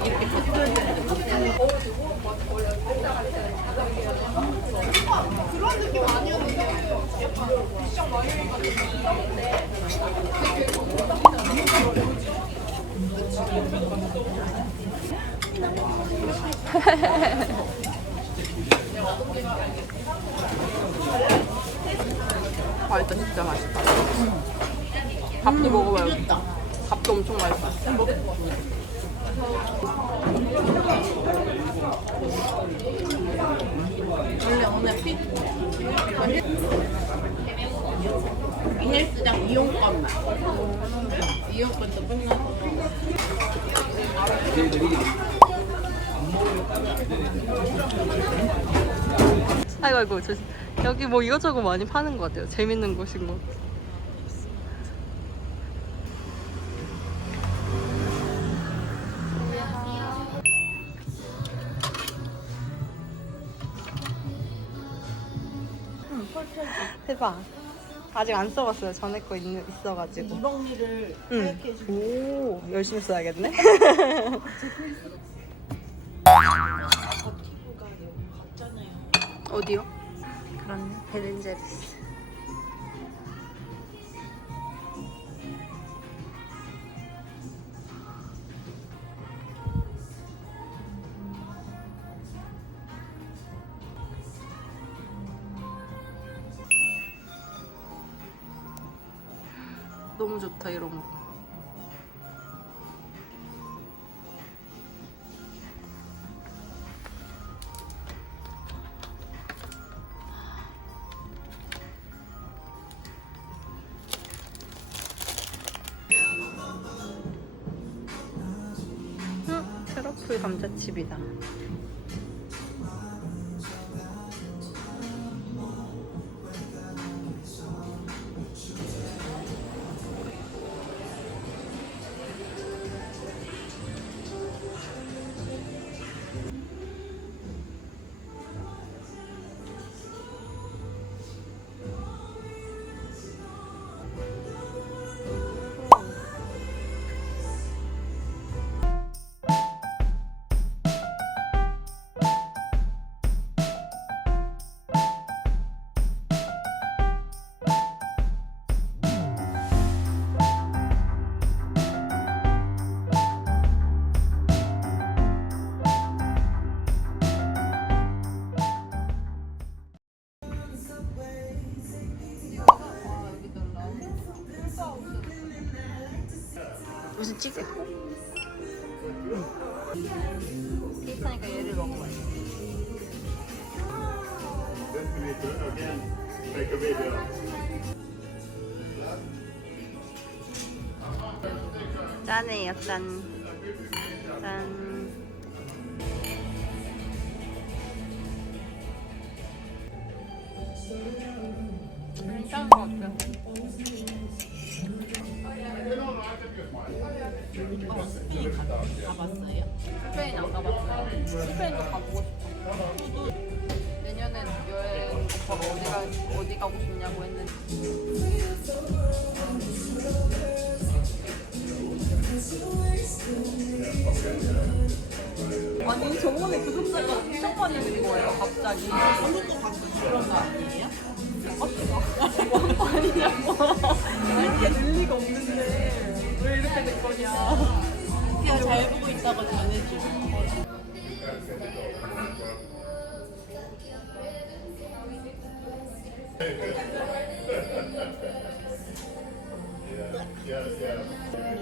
근데 이거 어차피 막 이렇게 겉어야 되는데. 맛있다 진짜 맛있다. 밥도 먹어봐요. 밥도 엄청 맛있어. 원래 오늘 피이 헬스장 이용권만 이용권도 끝나서 아이고 아이고 저, 여기 뭐 이것저것 많이 파는 것 같아요. 재밌는 곳인 것. 같아요. 대박. 아직 안 써봤어요. 전에 거 있, 있어가지고. 이봉리를 응. 하얗게 해주고 오 열심히 써야겠네. 너무 같잖아요 어디요? 그렇네. 벨렌제리스. 너무 좋다 이런 거. 응, 트러플 감자칩이다. 무슨 찌개? 비슷하니까 얘를 먹어봐요. 짠해요, 짠. 짠. 괜찮은 것 같아요. 어, 스페인 가, 가봤어요? 스페인 안 가봤어요. 스페인도 가보고 싶어요. 내년에 여행 오빠가 어디 가고 싶냐고 했는데. 아니 저번에 구독자가 엄청 많이 는 거예요 갑자기. 아무것도 가끔 그런 거 아니에요? 왕거 아니냐고. 이렇게 늘 리가 없는데 왜 이렇게 된 거냐. 그냥 잘 보고 있다고 전해줘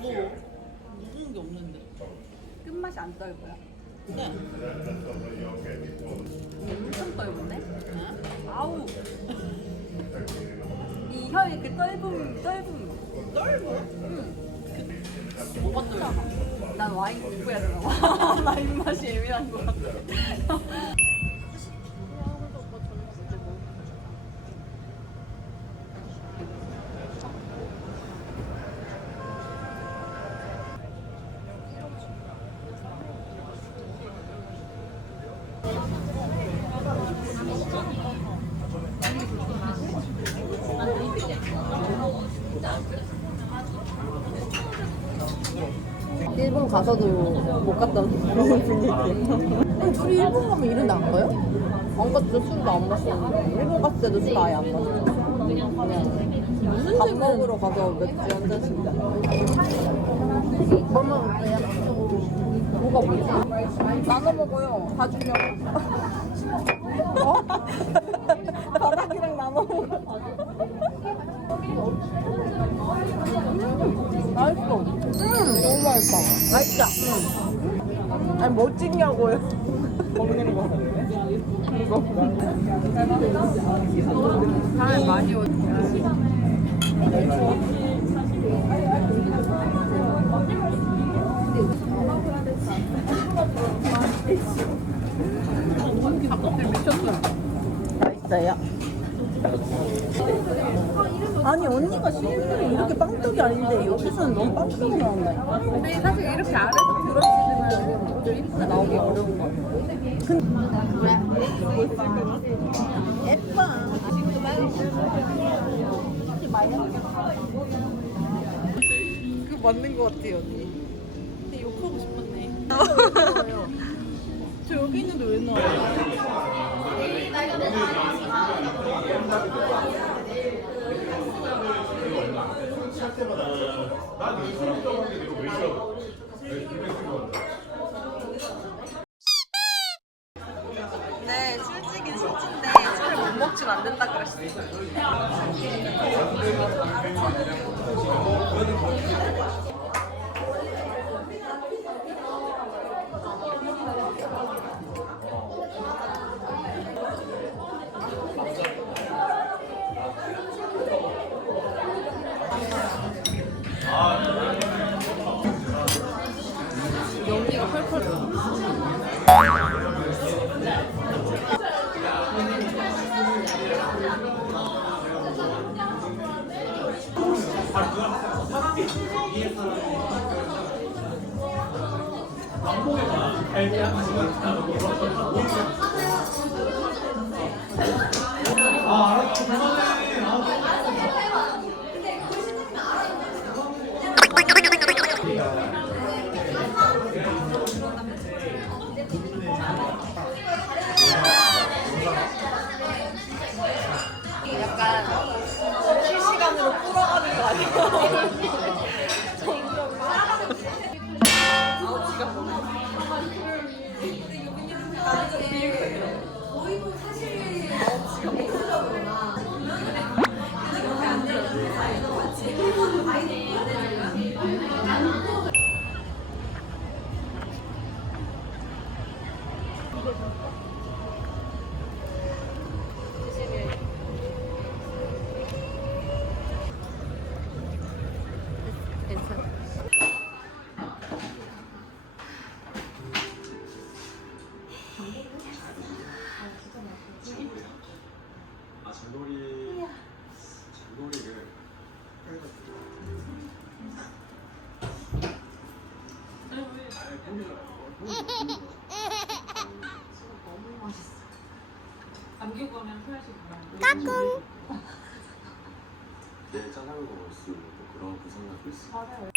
누구 누군 게 없는데 끝맛이 안 떨고요. 네 엄청 떨군데? 응? 아우. 이 혀의 그 떫음, 떫음. 넓어 뭐가 떨어? 난 와인 공부해야 되나 봐. 나 입맛이 예민한 것 같아. 가서도 못 갔던 분위기야. 그럼 둘이 일본 가면 일은 안 가요? 안 갔죠. 술도 안 마시는데. 일본 갔을 때도 술 아예 안. 그냥 무슨 밥 먹으러 가서 맥주 한 잔씩. 어때요? 뭐가 뭐지? 나눠 먹어요. 다 주려고. 어? 뭐 찍냐고요? 다음에 많이. 맛있어요. 아니 언니가 CM이 이렇게 빵떡이 아닌데 여기서는 너무 빵떡이 나온다니까. 근데 사실 이렇게 아래서 오늘 이쁘게 나오기 어려운 거 같아요. 그거 맞는 것 같아요 언니. 근데 욕하고 싶었네. 저 여기 있는데 왜 나와요? 네, 술찌긴 술찌인데 먹진 안 된다 그랬어 약간 내 짜장을 먹을 수 있는 또 그런 그 생각도 있어. Thank